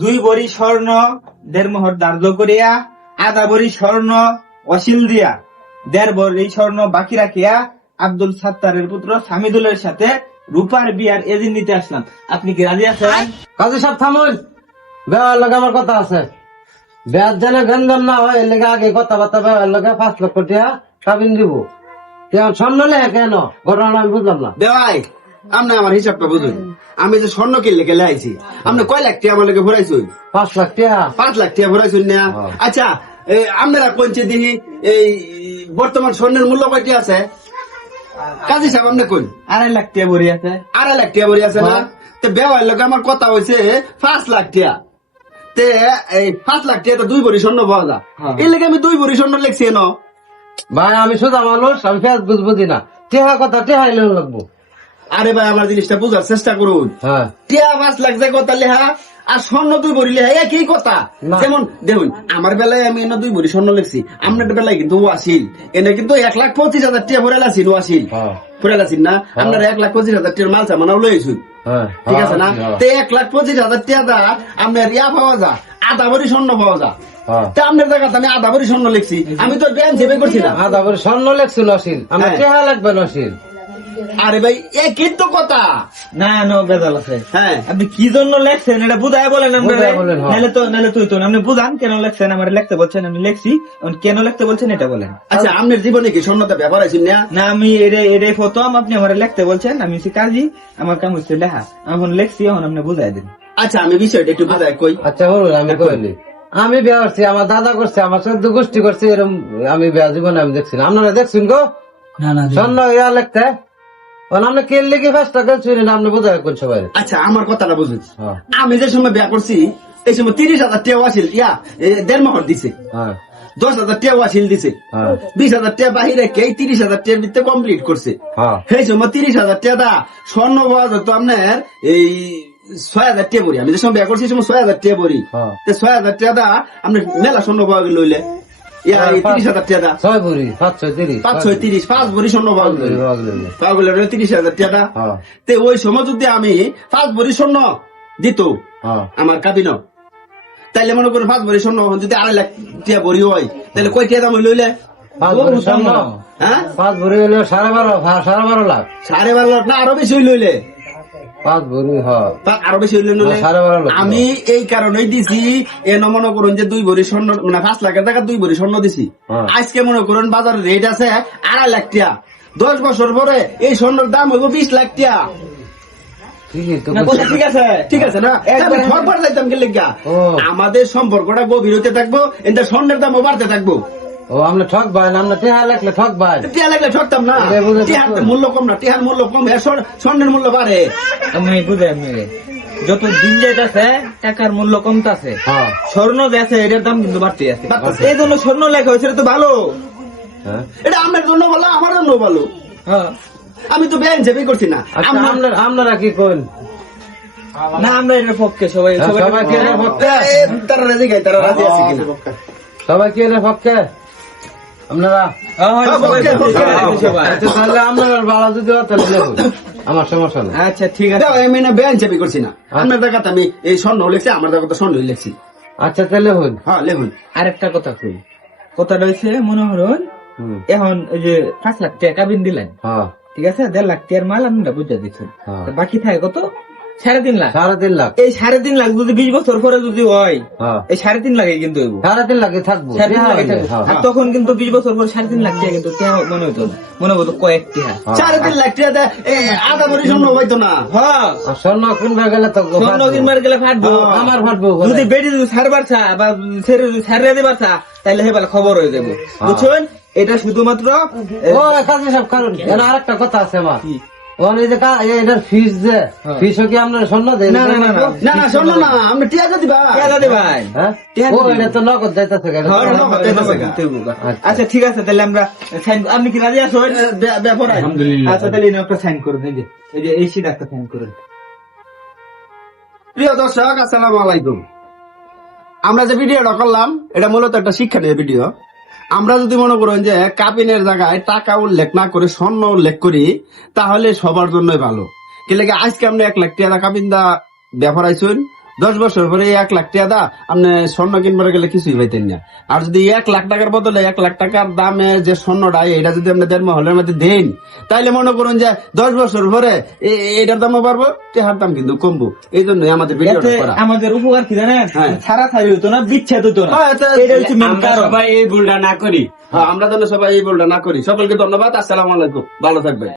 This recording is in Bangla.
2 ভরি স্বর্ণ 1.5 মোহর ধার্য করিয়া, আধা ভরি স্বর্ণ অশিল দিয়া 1.5 ভরি স্বর্ণ বাকি রাখিয়া আব্দুল সাত্তারের পুত্র সামিদুলের সাথে রূপার বিয়ার এজেন্ট নিতে আসলাম। আপনি কি রাজি আছেন? কাজী সাহেব থামুন, বেওয়ার লগে আমার কথা আছে। বেয়ার যেন গঞ্জন না হয় এর লেগে আগে কথাবার্তা বেওয়ার লগে 5 লক্ষ টাকা কাবিন দিব। স্বর্ণ লেগে কেন ঘটনা আমি বুঝলাম না। দেওয়াই আপনি আমার হিসাবটা বুঝুন। আমি যে স্বর্ণ কিনলে গেলে আইছি, আপনি কয় লাখ টাকা আমার লোকে ভরাইছুন? 5 লাখ টাকা। 5 লাখ টাকা ভরাইছুন না? আচ্ছা, আপনারা কোনছে দিহি এই বর্তমান স্বর্ণের মূল্য কয়টি আছে? কাজী সাহেব আপনি কোন? 2.5 লাখ টাকা ভরি আছে। 2.5 লাখ টাকা ভরি আছে না? তো বেওয়ার লোক আমার কথা হয়েছে 5 লাখ টাকা। তে এই 5 লাখ টাকা তো 2 ভরি স্বর্ণ পাওয়া যায়। এর লেগে আমি 2 ভরি স্বর্ণ লিখছি ন। ভাই আমি সোজা মানুষ, আমি ফেস বুঝবুঝি না। টেহা কথা টেহা এলে লাগবো। আরে ভাই আমার জিনিসটা বুঝার চেষ্টা করুন। হ্যাঁ, টিয়া 5 লাখ যে কথা লেহা আর স্বর্ণ 2 ভরি লেহা একই কথা। না। যেমন দেখুন আমার বেলায় আমি এনে 2 ভরি স্বর্ণ লিখছি, আপনার বেলায় কিন্তু ওয়াসিল এনে কিন্তু 1,25,000 টাকা ভরে লাসিন ওয়াসিল হ্যাঁ, ভরে লাসিন না। আপনারা 1,25,000 টাকার মাল সামানাও লইছুন, হ্যাঁ, ঠিক আছে না? হ্যাঁ, তো 1,25,000 টাকা দা আপনার ইয়া পাওয়া যায়, আধা ভরি স্বর্ণ পাওয়া যায়। হ্যাঁ। তা আপনার জায়গাতে আমি আধা ভরি স্বর্ণ লিখছি, আমি তো ব্যাংক চেপে করছিলাম। আধা করে স্বর্ণ লেখছিল অসিল, আমার হ্যাঁ। টেহা লাগবে নসিল। আরে ভাই একই তো কথা। না নো বেজাল আছে। হ্যাঁ, আপনি কি জন্য লেখছেন এটা বুঝায় বলেন। বুঝায় বলেন, হ্যাঁ। নাহলে তুই তো আপনি বুঝান কেন লেখছেন, আমার লিখতে বলছেন, আমি লিখছি, এখন কেন লিখতে বলছেন এটা বলেন। আচ্ছা আপনার জীবনে কি স্বর্ণতা ব্যাপার আছে না? না আমি এটাই প্রথম আপনি আমার লিখতে বলছেন, আমি হচ্ছি কাজী, আমার কাম হচ্ছে লেখা, এখন লিখছি, এখন আপনি বুঝাই দিন। আচ্ছা আমি বিষয়টা একটু বুঝাই কই। আচ্ছা বলুন, আমি কইলি আমি বিয়া করছি, আমার দাদা করছে, আমার চোদ্দ গোষ্ঠী করছে, এরকম আমি বিয়া জীবনে আমি দেখছি না। আপনারা দেখছেন গো না না স্বর্ণ ইয়া লিখতে? আপনি কে লিখে 5 টাকা চুরি না, আপনি বোঝায় কোন সবাই। আচ্ছা আমার কথাটা বুঝুন। হ্যাঁ, আমি যে সময় বিয়া করছি এই সময় 30,000 টাকা ওয়াসিল ইয়া 1.5 মোহর দিছে, হ্যাঁ, 10,000 টাকা ওয়াসিল দিছে, হ্যাঁ, 20,000 টাকা বাহিরে কে 30,000 টাকার ভিতরে কমপ্লিট করছে। হ্যাঁ, সেই সময় 30,000 টাকা দা স্বর্ণ পাওয়া যেত আপনার এই 6,000 টাকা ভরি। আমি যে সময় বিয়া করছি সময় 6,000 টাকা ভরি। হ্যাঁ। 6,000 টাকা দা আপনার মেলা স্বর্ণ পাওয়া গেল লইলে ইয়া 30,000 টাকা দা 6 ভরি 530 530 5 ভরি স্বর্ণ পাওয়া গেল, 30,000 টাকা। হ্যাঁ, তে ওই সময় যদি আমি 5 ভরি স্বর্ণ দিত হ্যাঁ, আমার কাবিন, তাইলে মনে করেন 5 ভরি স্বর্ণ যদি 2.5 লাখ টাকা ভরি হয়, তাহলে কয় টাকা দাম লইলে? 5 ভরি স্বর্ণ, হ্যাঁ 5 ভরি হলো 12.5 লাখ। 12.5 লাখ না আরো বেশি লইলে? 5 ভরি হয় আরো বেশি হইলে নইলে? 12.5 লাখ। আমি এই কারণেই দিছি, এ মনে করুন যে 2 ভরি স্বর্ণ মানে 5 লাখের টাকা 2 ভরি স্বর্ণ দিছি। হ্যাঁ। আজকে মনে করুন বাজারে রেট আছে 2.5 লাখ টাকা, 10 বছর পরে এই স্বর্ণের দাম হইব 20 লাখ টাকা। ঠিকই তো না, কথা ঠিক আছে, ঠিক আছে না? আমি সরবার যাইতাম কে লেগা? ও। আমাদের সম্পর্কটা গভীর হতে থাকবো, এটা স্বর্ণের দামও বাড়তে থাকবো। ও আমরা ঠক ভাই না, আমরা টেহা লাগলে ঠক ভাই। টিয়া লাগলে ঠকতাম না, এটা বুঝে টিহার থাকতো। মূল্য কম না, টিহার মূল্য কম, স্বর্ণের মূল্য বাড়ে। আমি বুঝাই আপনি যত দিন যাইতেছে টাকার মূল্য কমতেছে, হ্যাঁ, স্বর্ণ যে আছে এটার দাম কিন্তু বাড়তে আছে। বাড়তেছে। এই জন্য স্বর্ণ লেখা হয়েছে, এটা তো ভালো। হ্যাঁ। এটা আপনার জন্য ভালো, আমার জন্য ভালো। হ্যাঁ। আমি তো ব্যাংক চেপে করছি না। আচ্ছা আপনারা কি কোন? না আমরা এটার পক্ষে সবাই হ্যাঁ, সবাই কি এর পক্ষে? তারা রাজি গাই, তারা রাজি আছে কিনা? সবাই কি এর পক্ষে? আপনারা হ্যাঁ, হ্যাঁ, সবাই পক্ষে, পক্ষে, পক্ষে। সবাই। আচ্ছা তাহলে আপনারা ভালো যদি হয় তাহলে লেখুন, আমার সমস্যা নেই। আচ্ছা ঠিক আছে। দাও, আমি না ব্যাংক চেপে করছি না। আপনার জায়গাতে আমি এই স্বর্ণ লিখছি, আমার জায়গাতে স্বর্ণ লিখছি। আচ্ছা তাহলে লেখুন। হ্যাঁ লেখুন। আরেকটা কথা কই, কথাটা হয়েছে মনে হরুন হুম, এখন ওই যে 5 লাখ টাকা কাবিন দিলেন, হ্যাঁ, ঠিক আছে, 1.5 লাখ টাকার মাল আপনারা বুঝা দিচ্ছেন, হ্যাঁ। তা বাকি থাকে কত? 3.5 লাখ। 3.5 লাখ। এই 3.5 লাখ যদি 20 বছর পরে যদি হয়, হ্যাঁ, এই 3.5 লাখে কিন্তু হইব। 3.5 লাখে থাকবো। 3.5 লাখে হ্যাঁ, থাকবে। হ্যাঁ, আর তখন কিন্তু 20 বছর পর 3.5 লাখ টাকা কিন্তু কেন মনে হতো না, মনে হতো কয়েক টাকা। হ্যাঁ। 3.5 লাখ টাকা দেয়, আধা ভরি স্বর্ণ হইতো না। হ্যাঁ, আর স্বর্ণ কিনবা গেলে তো স্বর্ণ কিনবার গেলে ফাটবো। আমার ফাটবো। যদি বেটি যদি ছাড়বার চা বা ছেড়ে যদি ছাড়িয়ে দিবার চা, তাহলে হেবার খবর হয়ে যাবে, বুঝছেন? এটা শুধুমাত্র ও কাজে সব কারণ। আরেকটা কথা আছে আমার, কি? ওখানে যে এটার ফিস যে ফিসও কি আপনার স্বর্ণ দেয়? না, না, না, না। না না স্বর্ণ না, আমরা টিয়া যদি বা টাকা দে ভাই। হ্যাঁ, টিয়া ও দিবি। এটা তো নগদ যাইতেছে। হ্যাঁ, না, না, আচ্ছা ঠিক আছে, তাহলে আমরা sign- আপনি কি রাজি আছেন? ব্যাপার আছে। আচ্ছা তাহলে এই একটা সাইন করুন, এই যে এই সিট একটা সাইন করুন। প্রিয় দর্শক আসসালামু আলাইকুম। আমরা যে ভিডিওটা করলাম এটা মূলত একটা শিক্ষণীয় ভিডিও। আমরা যদি মনে করেন যে কাবিনের জায়গায় টাকা উল্লেখ না করে স্বর্ণ উল্লেখ করি, তাহলে সবার জন্যই ভালো। কি লাগে আজকে আপনি 1 লাখ টাকা কাবিন দা ব্যাপার আইসুন, 10 বছর পরে 1 লাখ টাকা দা আপনি স্বর্ণ কিনবার গেলে কিছুই পাইতেন না। আর যদি 1 লাখ টাকার বদলে 1 লাখ টাকার দামে যে স্বর্ণটা এটা যদি আপনি 1.5 মহলের মধ্যে দেন, তাইলে মনে করুন যে 10 বছর পরে এটার দামও বাড়বো, টাকার দাম কিন্তু কমবো। এই জন্যই আমাদের ভিডিওটা এতে করা। আমাদের উপকার কি জানেন? হ্যাঁ। ছাড়া ছাড়ি হতো না, বিচ্ছেদ হতো না। হ্যাঁ, এতে- এটা হচ্ছে মেন আমরা কারণ। সবাই এই ভুলটা না করি। হ্যাঁ, আমরা যেন সবাই এই বলটা না করি। সকলকে ধন্যবাদ। আসসালামু আলাইকুম, ভালো থাকবে।